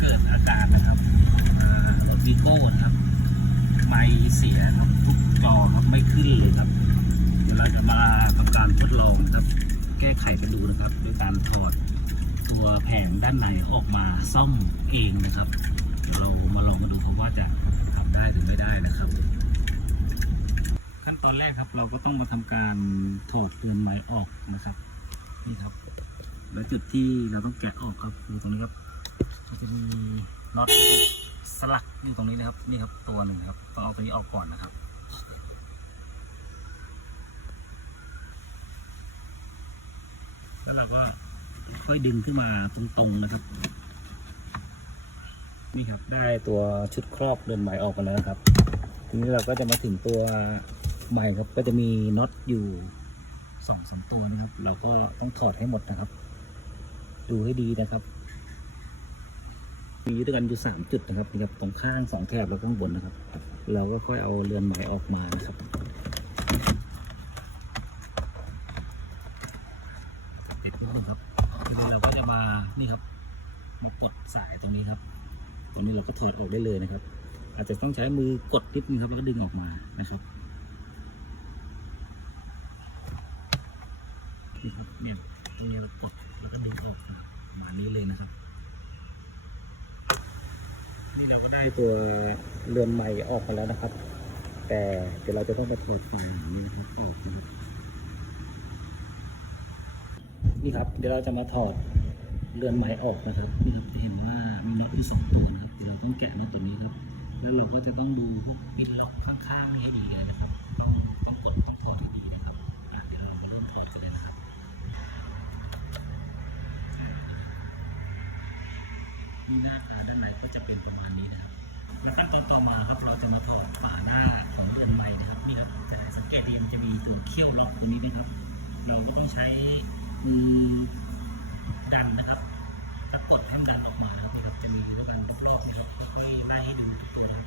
เกิดอาการนะครับรถวีโก้นะครับ ไม่เสียครับทุกจอครับไม่ขึ้นเลยครับ เดี๋ยวเราจะมาทำการทดลองนะครับ แก้ไขกันดูนะครับด้วยการถอดตัวแผงด้านในออกมาซ่อมเองนะครับ เรามาลองกันดูครับว่าจะทำได้หรือไม่ได้นะครับ ขั้นตอนแรกครับเราก็ต้องมาทำการถอดเรือนไม้ออกนะครับนี่ครับแล้วจุดที่เราต้องแกะออกครับคือตรงนี้ครับ มันจะมีน็อตสลักอยู่ตรงนี้นะครับนี่ครับตัวหนึ่งครับต้องเอาตัวนี้ออกก่อนนะครับแล้วเราก็ค่อยดึงขึ้นมาตรงๆนะครับ นี่ครับได้ตัวชุดครอบเรือนไหมออกกันแล้วนะครับ ทีนี้เราก็จะมาถึงตัวใหม่ครับ ก็จะมีน็อตอยู่สองสามตัวนะครับ เราก็ต้องถอดให้หมดนะครับ ดูให้ดีนะครับ มีด้วยกันอยู่สามจุดนะครับนี่ครับตรงข้างสองแถบแล้วข้างบนนะครับ เราก็ค่อยเอาเรือนไหมออกมานะครับเด็ดนิดนึงครับทีนี้เราก็จะมานี่ครับ มากดสายตรงนี้ครับ ตรงนี้เราก็ถอดออกได้เลยนะครับ อาจจะต้องใช้มือกดนิดนึงครับแล้วก็ดึงออกมานะครับนี่ครับเนี่ยตรงนี้เรากดแล้วก็ดึงออกนะครับประมาณนี้เลยนะครับ นี่เราก็ได้ตัวเรือนใหม่ออกมาแล้วนะครับ แต่เดี๋ยวเราจะต้องไปถอดฝานี้นะครับออกนะนี่ครับ เดี๋ยวเราจะมาถอดเรือนใหม่ออกนะครับนี่ครับจะเห็นว่ามีน็อตอยู่สองตัวนะครับเดี๋ยวเราต้องแกะน็อตตัวนี้ครับ แล้วเราก็จะต้องดูพวกบินล็อกข้างๆนี่ให้ดีเลยนะครับ ต้องต้องกดต้องถอดให้ดีนะครับอะเดี๋ยวเรามาเริ่มถอดกันเลยนะครับ มีหน้าตาด้านในก็จะเป็นประมาณนี้นะครับ แล้วขั้นตอนต่อมาครับเราจะมาถอดฝาหน้าของเรือนไม้นะครับนี่ครับจะสังเกตดีมันจะมีตัวเขี้ยวล็อกตรงนี้นะครับ เราก็ต้องใช้มือดันนะครับถ้ากดให้มันดันออกมานะครับนี่ครับจะมีแล้วกันรอบๆนี่ครับค่อยๆไล่ให้ดูทุกตัวนะครับ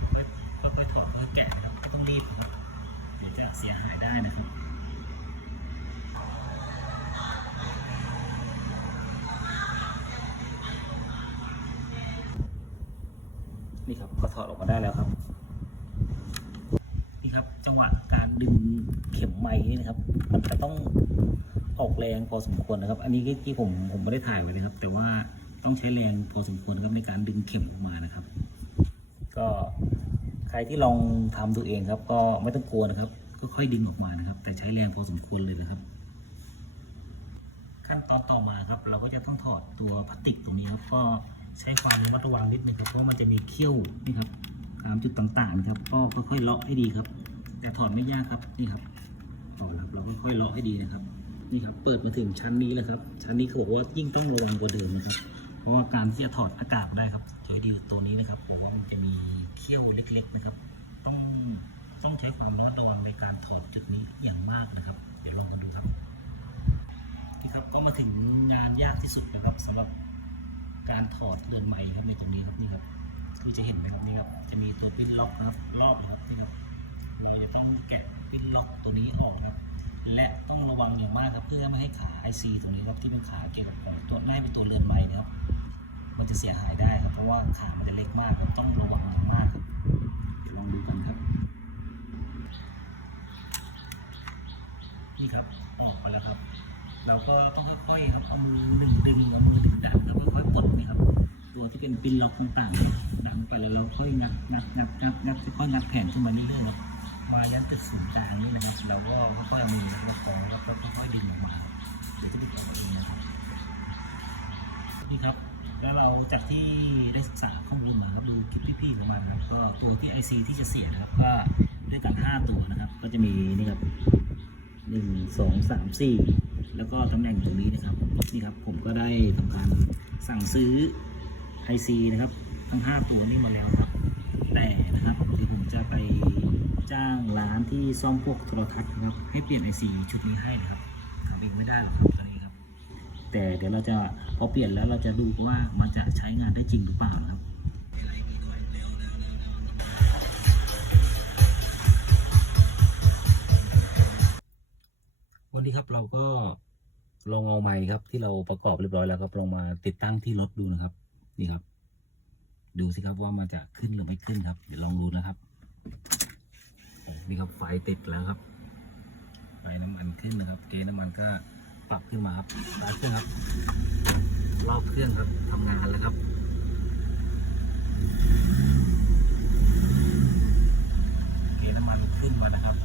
ค่อยๆถอดค่อยๆแกะนะครับต้องรีบนะครับเดี๋ยวจะเสียหายได้นะครับ นี่ครับก็ถอดออกมาได้แล้วครับ นี่ครับจังหวะการดึงเข็มไม้นี่นะครับ มันจะต้องออกแรงพอสมควรนะครับ อันนี้ที่ผมผมไม่ได้ถ่ายไว้นะครับ แต่ว่าต้องใช้แรงพอสมควรนะครับในการดึงเข็มออกมานะครับ ก็ใครที่ลองทำดูเองครับ ก็ไม่ต้องกลัวนะครับ ก็ค่อยดึงออกมานะครับ แต่ใช้แรงพอสมควรเลยนะครับ ขั้นตอนต่อมาครับ เราก็จะต้องถอดตัวพลาสติกตรงนี้ครับก็ ใช้ความระมัดระวังนิดนึงครับเพราะมันจะมีเขี้ยวนี่ครับตามจุดต่างๆนะครับ ก็ค่อยๆเลาะให้ดีครับ แต่ถอดไม่ยากครับนี่ครับถอดครับเราก็ค่อยเลาะให้ดีนะครับ นี่ครับ เปิดมาถึงชั้นนี้แล้วครับ ชั้นนี้เขาบอกว่ายิ่งต้องระวังกว่าเดิมนะครับ เพราะว่าการที่จะถอดอากาศได้ครับเดี๋ยดีตัวนี้นะครับผมว่ามันจะมีเขี้ยวเล็ก ๆนะครับ ต้องต้องใช้ความระมัดระวังในการถอดจุดนี้อย่างมากนะครับ เดี๋ยวลองกันดูครับนี่ครับก็มาถึงงานยากที่สุดนะครับสำหรับ การถอดเรือนไหมครับในตรงนี้ครับนี่ครับ คือจะเห็นไหมครับนี่ครับ จะมีตัวปิ้นล็อกนะครับรอบนะครับนี่ครับ เราจะต้องแกะปิ้นล็อกตัวนี้ออกนะครับ และต้องระวังอย่างมากครับเพื่อไม่ให้ขา IC ตรงนี้ครับที่เป็นขาเกี่ยวกับของตัวหน้าเป็นตัวเรือนไหมนะครับ มันจะเสียหายได้ครับเพราะว่าขามันจะเล็กมากครับต้องระวังอย่างมากครับเดี๋ยวลองดูกันครับนี่ครับออกไปแล้วครับ เราก็ต้องค่อยๆครับเอามือดึงดึงเอามือดึงดันครับค่อยๆกดนี่ครับ ตัวที่เป็นปินล็อกต่างๆดันไปแล้วเราค่อยงัดงัดงัดงัดงัดค่อยงัดแผ่นขึ้นมาเรื่อยๆมายันตึกศูนย์กลางนี่นะครับ เราก็ค่อยๆเอามือประคองแล้วก็ค่อยๆดึงออกมาเดี๋ยวจะดึงออกเองนะครับนี่ครับแล้วเราจากที่ได้ศึกษาข้อมูลมาครับดูคลิปพี่ๆของมันครับก็ตัวที่ IC ที่จะเสียนะครับก็ด้วยกัน 5 ตัวนะครับ ก็จะมีนี่ครับหนึ่งสองสามสี่ แล้วก็ตำแหน่งตรงนี้นะครับนี่ครับผมก็ได้ทำการสั่งซื้อ IC นะครับ ทั้ง 5 ตัวนี้มาแล้วครับ แต่นะครับเดี๋ยวผมจะไปจ้างร้านที่ซ่อมพวกโทรทัศน์นะครับให้เปลี่ยน IC ชุดนี้ให้เลยครับทำเองไม่ได้หรอกครับอันนี้ครับ แต่เดี๋ยวเราจะพอเปลี่ยนแล้วเราจะดูว่ามันจะใช้งานได้จริงหรือเปล่านะครับ ครับเราก็ลองเอาไม้ครับ ที่เราประกอบเรียบร้อยแล้วครับลองมาติดตั้งที่รถดูนะครับ นี่ครับ ดูสิครับว่ามันจะขึ้นหรือไม่ขึ้นครับ เดี๋ยวลองดูนะครับโอ้นี่ครับไฟติดแล้วครับไฟน้ำมันขึ้นนะครับ เกณฑ์น้ำมันก็ปรับขึ้นมาครับร์ทเครื่องครับรอบเครื่องครับทำงานแล้วครับ เกณฑ์น้ำมันขึ้นมานะครับ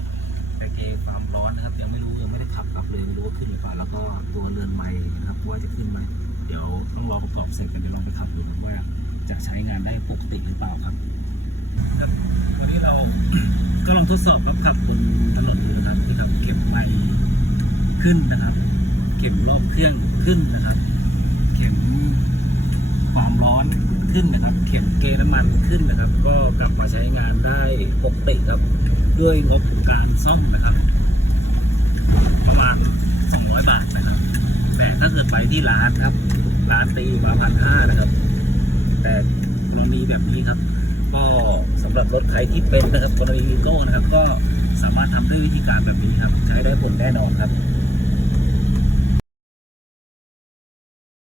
แต่เกณฑ์ความร้อนนะครับ ยังไม่รู้ยังไม่ได้ขับครับเลยไม่รู้ว่าขึ้นหรือเปล่าแล้วก็ตัวเรือนไม้นะครับ ว่าจะขึ้นไหมเดี๋ยวต้องรอประกอบเสร็จกันเดี๋ยวลองไปขับดูครับว่าจะใช้งานได้ปกติหรือเปล่าครับ วันนี้เราก็ลองทดสอบครับขับบนถนนดูนะครับที่ขับเก็บไมค์ขึ้นนะครับ เก็บรอบเครื่องขึ้นนะครับ เข็มความร้อนขึ้นนะครับ เข็มเกน้ำมันขึ้นนะครับ ก็กลับมาใช้งานได้ปกติครับด้วยงบการซ่อมนะครับ ประมาณ 200 บาทนะครับ แต่ถ้าเกิดไปที่ร้านครับ ร้านตีมาพันห้านะครับ แต่กรณีแบบนี้ครับ ก็สำหรับรถใครที่เป็นนะครับกรณีวีโก้นะครับ ก็สามารถทำด้วยวิธีการแบบนี้ครับ ใช้ได้ผลแน่นอนครับ